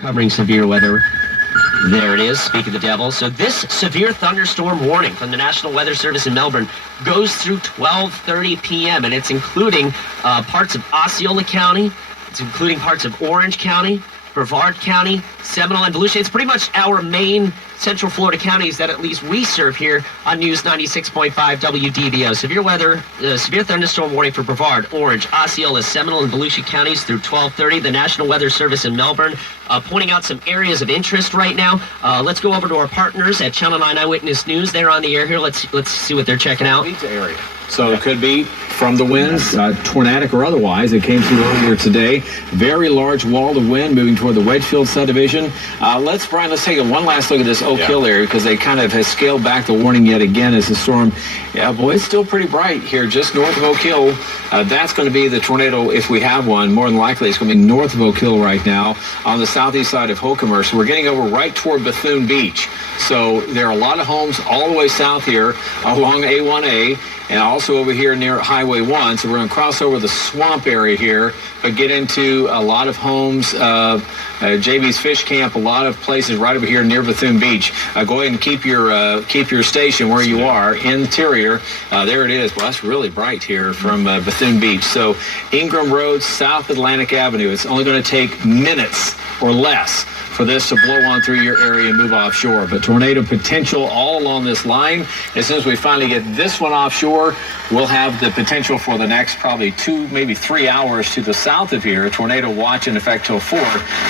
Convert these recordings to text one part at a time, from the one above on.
Covering severe weather. There it is, speak of the devil. So this severe thunderstorm warning from the National Weather Service in Melbourne goes through 12:30 p.m. and it's including parts of Osceola County, it's including parts of Orange County, Brevard County, Seminole, and Volusia. It's pretty much our main Central Florida counties that at least we serve here on News 96.5 WDBO. Severe weather, severe thunderstorm warning for Brevard, Orange, Osceola, Seminole, and Volusia counties through 12:30. The National Weather Service in Melbourne pointing out some areas of interest right now. Let's go over to our partners at Channel 9 Eyewitness News. They're on the air here. Let's see what they're checking out. Area. So it could be from the winds, tornadic or otherwise. It came through earlier today. Very large wall of wind moving toward the Wedgefield subdivision. Let's take one last look at this Oak Hill area because they kind of have scaled back the warning yet again as the storm. Yeah, boy, it's still pretty bright here just north of Oak Hill. That's going to be the tornado if we have one. More than likely, it's going to be north of Oak Hill right now on the southeast side of Herkimer. So we're getting over right toward Bethune Beach. So there are a lot of homes all the way south here along A1A. And also over here near Highway 1. So we're going to cross over the swamp area here, but get into a lot of homes, JB's Fish Camp, a lot of places right over here near Bethune Beach. Go ahead and keep your station where you are. Interior, there it is. Well, that's really bright here from Bethune Beach. So Ingram Road, South Atlantic Avenue. It's only going to take minutes or less for this to blow on through your area and move offshore. But tornado potential all along this line. As soon as we finally get this one offshore, we'll have the potential for the next probably 2, maybe 3 hours to the south of here. Tornado watch in effect till 4.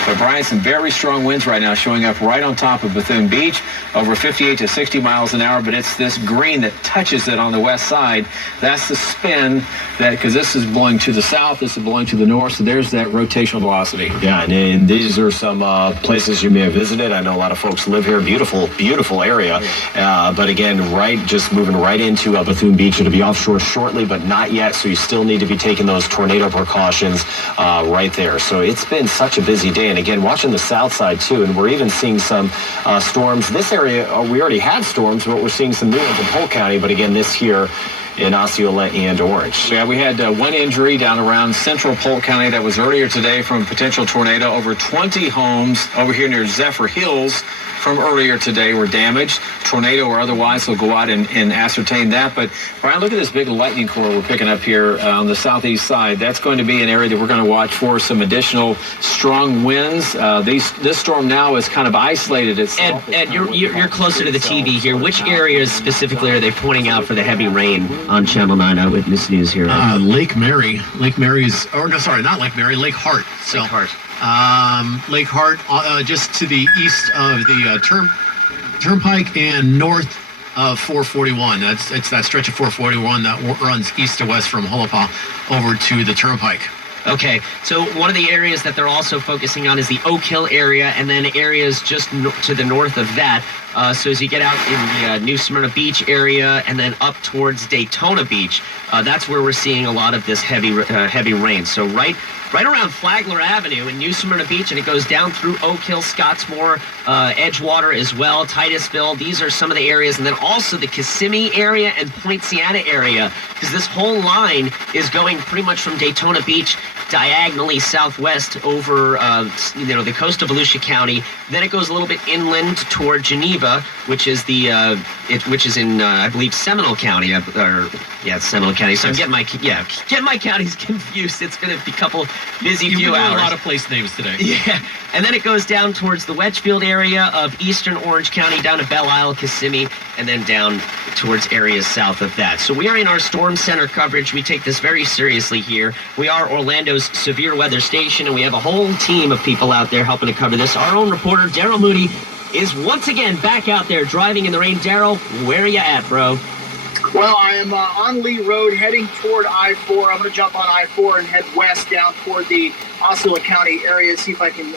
But Brian, some very strong winds right now showing up right on top of Bethune Beach, over 58 to 60 miles an hour. But it's this green that touches it on the west side. That's the spin that, because this is blowing to the south, this is blowing to the north. So there's that rotational velocity. Yeah, and these are some places you may have visited. I know a lot of folks live here. Beautiful, beautiful area. But again, just moving right into Bethune Beach. It'll be offshore shortly, but not yet. So you still need to be taking those tornado precautions right there. So it's been such a busy day. And again, watching the south side too, and we're even seeing some storms. This area, we already had storms, but we're seeing some new ones in Polk County. But again, this here in Osceola and Orange. Yeah, we had one injury down around central Polk County that was earlier today from a potential tornado. Over 20 homes over here near Zephyr Hills from earlier today were damaged, tornado or otherwise. We'll go out and ascertain that. But Brian, look at this big lightning core we're picking up here on the southeast side. That's going to be an area that we're going to watch for some additional strong winds. This storm now is kind of isolated itself. Ed, you're closer to the TV here. Which areas specifically are they pointing out for the heavy rain on Channel 9 Eyewitness News here? Lake Mary. Lake Mary's, or no, sorry, not Lake Mary, Lake Hart. So, Lake Hart. Lake Hart, just to the east of the Turnpike and north of 441. It's that stretch of 441 that runs east to west from Hullapaw over to the Turnpike. Okay, so one of the areas that they're also focusing on is the Oak Hill area, and then areas just to the north of that. So as you get out in the New Smyrna Beach area and then up towards Daytona Beach, that's where we're seeing a lot of this heavy rain. So right around Flagler Avenue in New Smyrna Beach, and it goes down through Oak Hill, Scottsmore, Edgewater as well, Titusville. These are some of the areas, and then also the Kissimmee area and Point Siena area, because this whole line is going pretty much from Daytona Beach diagonally southwest over the coast of Volusia County. Then it goes a little bit inland toward Geneva, which is in I believe Seminole County, it's Seminole County. So I'm getting my counties confused. It's going to be a couple busy few hours. A lot of place names today. Yeah, and then it goes down towards the Wedgefield area of eastern Orange County, down to Belle Isle, Kissimmee, and then down towards areas south of that. So we are in our storm center coverage. We take this very seriously here. We are Orlando's severe weather station, and we have a whole team of people out there helping to cover this. Our own reporter, Daryl Moody, is once again back out there driving in the rain. Daryl, where are you at, bro? Well, I am on Lee Road heading toward I-4. I'm going to jump on I-4 and head west down toward the Osceola County area, see if I can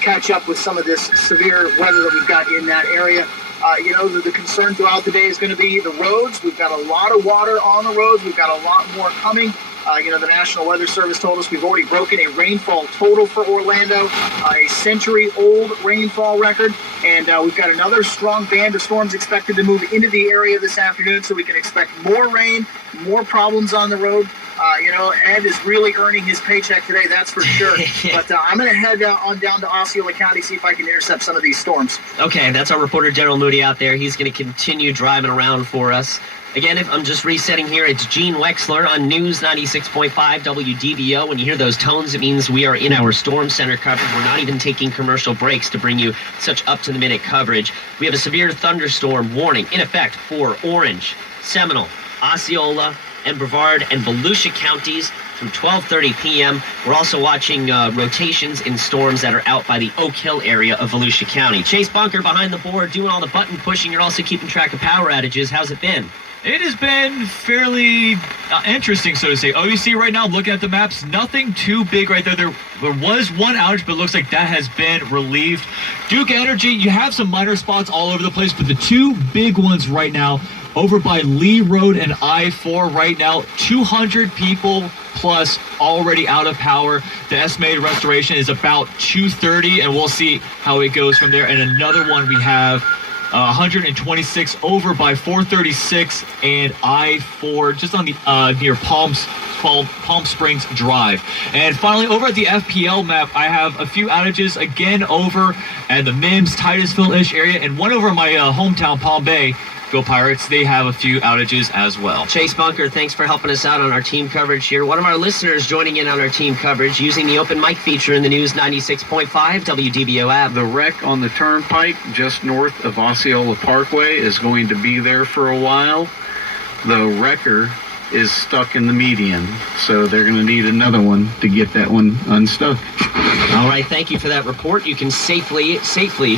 catch up with some of this severe weather that we've got in that area. The concern throughout the day is going to be the roads. We've got a lot of water on the roads. We've got a lot more coming. The National Weather Service told us we've already broken a rainfall total for Orlando, a century-old rainfall record, and we've got another strong band of storms expected to move into the area this afternoon, so we can expect more rain, more problems on the road. Ed is really earning his paycheck today, that's for sure. But I'm going to head on down to Osceola County, see if I can intercept some of these storms. Okay, that's our reporter, Daryl Moody, out there. He's going to continue driving around for us. Again, if I'm just resetting here, it's Gene Wexler on News 96.5 WDBO. When you hear those tones, it means we are in our storm center coverage. We're not even taking commercial breaks to bring you such up-to-the-minute coverage. We have a severe thunderstorm warning in effect for Orange, Seminole, Osceola, and Brevard and Volusia counties from 12:30 p.m. We're also watching rotations in storms that are out by the Oak Hill area of Volusia County. Chase Bunker behind the board doing all the button pushing. You're also keeping track of power outages. How's it been? It has been fairly interesting, so to say. OEC right now, looking at the maps, nothing too big right there. There was one outage, but it looks like that has been relieved. Duke Energy, you have some minor spots all over the place, but the two big ones right now, over by Lee Road and I-4 right now, 200 people plus already out of power. The estimated restoration is about 230, and we'll see how it goes from there. And another one we have 126 over by 436 and I-4, just on the near Palm Springs Drive. And finally, over at the FPL map, I have a few outages again over at the Mims, Titusville-ish area, and one over my hometown, Palm Bay. Go Pirates, they have a few outages as well. Chase Bunker, thanks for helping us out on our team coverage here. One of our listeners joining in on our team coverage using the open mic feature in the News 96.5 WDBO app. The wreck on the turnpike just north of Osceola Parkway is going to be there for a while. The wrecker is stuck in the median, so they're going to need another one to get that one unstuck. All right, thank you for that report. You can safely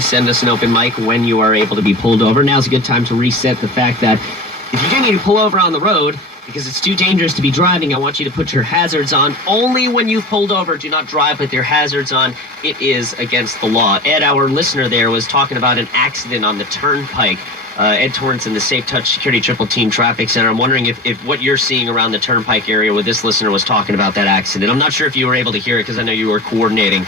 send us an open mic when you are able to be pulled over. Now's a good time to reset the fact that if you do need to pull over on the road because it's too dangerous to be driving, I want you to put your hazards on. Only when you've pulled over, do not drive with your hazards on. It is against the law. Ed, our listener there, was talking about an accident on the turnpike. Ed Torrance in the Safe Touch Security Triple Team Traffic Center. I'm wondering if what you're seeing around the turnpike area where this listener was talking about that accident. I'm not sure if you were able to hear it because I know you were coordinating.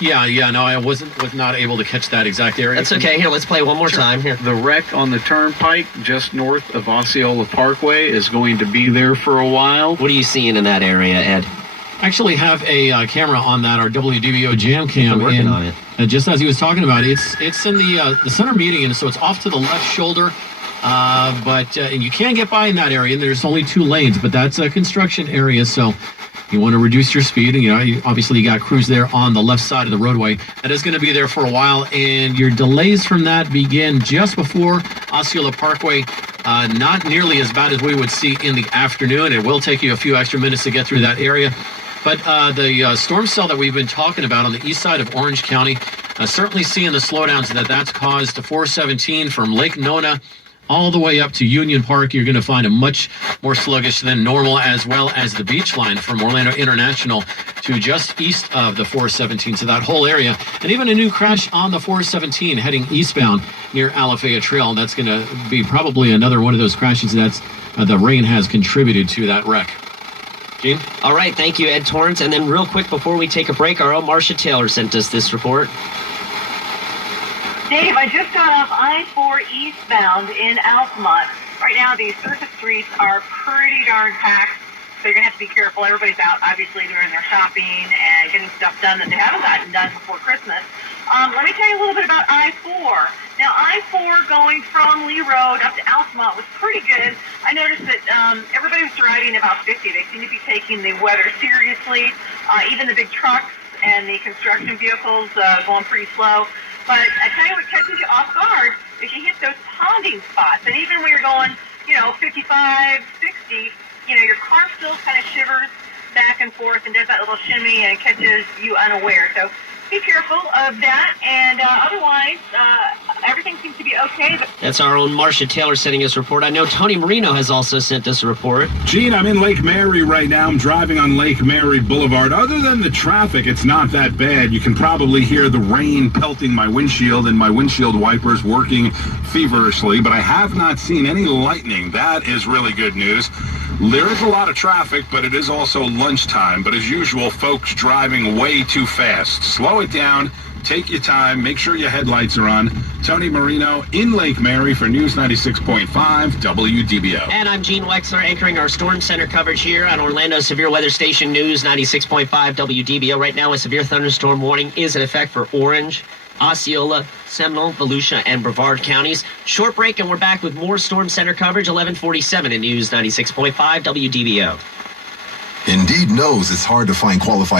No, I was not able to catch that exact area. That's okay. Here, let's play one more time. Here. The wreck on the turnpike just north of Osceola Parkway is going to be there for a while. What are you seeing in that area, Ed? Actually have a camera on that, our WDBO jam cam. Working on it. Just as he was talking about it, it's in the center median, so it's off to the left shoulder. But you can get by in that area, and there's only 2 lanes, but that's a construction area, so you want to reduce your speed, and you got crews there on the left side of the roadway. That is going to be there for a while, and your delays from that begin just before Osceola Parkway. Not nearly as bad as we would see in the afternoon. It will take you a few extra minutes to get through that area. But the storm cell that we've been talking about on the east side of Orange County, certainly seeing the slowdowns that's caused to 417 from Lake Nona all the way up to Union Park. You're going to find a much more sluggish than normal, as well as the beach line from Orlando International to just east of the 417. So that whole area, and even a new crash on the 417 heading eastbound near Alafaya Trail. That's going to be probably another one of those crashes that's the rain has contributed to that wreck. Gene? All right, thank you, Ed Torrance. And then real quick before we take a break, our own Marcia Taylor sent us this report. Dave, I just got off I-4 eastbound in Altamont. Right now, these surface streets are pretty darn packed, so you're going to have to be careful. Everybody's out, obviously, doing their shopping and getting stuff done that they haven't gotten done before Christmas. Let me tell you a little bit about I-4. Now, I-4 going from Lee Road up to Altamont was pretty good. I noticed that everybody was driving about 50. They seem to be taking the weather seriously. Even the big trucks and the construction vehicles going pretty slow. But I tell you what catches you off guard is you hit those ponding spots. And even when you're going, 55, 60, your car still kind of shivers back and forth and does that little shimmy and catches you unaware. So be careful of that, and otherwise, everything seems to be okay. That's our own Marcia Taylor sending us a report. I know Tony Marino has also sent us a report. Gene, I'm in Lake Mary right now. I'm driving on Lake Mary Boulevard. Other than the traffic, it's not that bad. You can probably hear the rain pelting my windshield and my windshield wipers working feverishly, but I have not seen any lightning. That is really good news. There is a lot of traffic, but it is also lunchtime. But as usual, folks driving way too fast. Slow it down. Take your time. Make sure your headlights are on. Tony Marino in Lake Mary for News 96.5 WDBO. And I'm Gene Wexler anchoring our Storm Center coverage here on Orlando Severe Weather Station News 96.5 WDBO. Right now, a severe thunderstorm warning is in effect for Orange, Osceola, Seminole, Volusia, and Brevard counties. Short break, and we're back with more Storm Center coverage, 11:47 in News 96.5 WDBO. Indeed knows it's hard to find qualified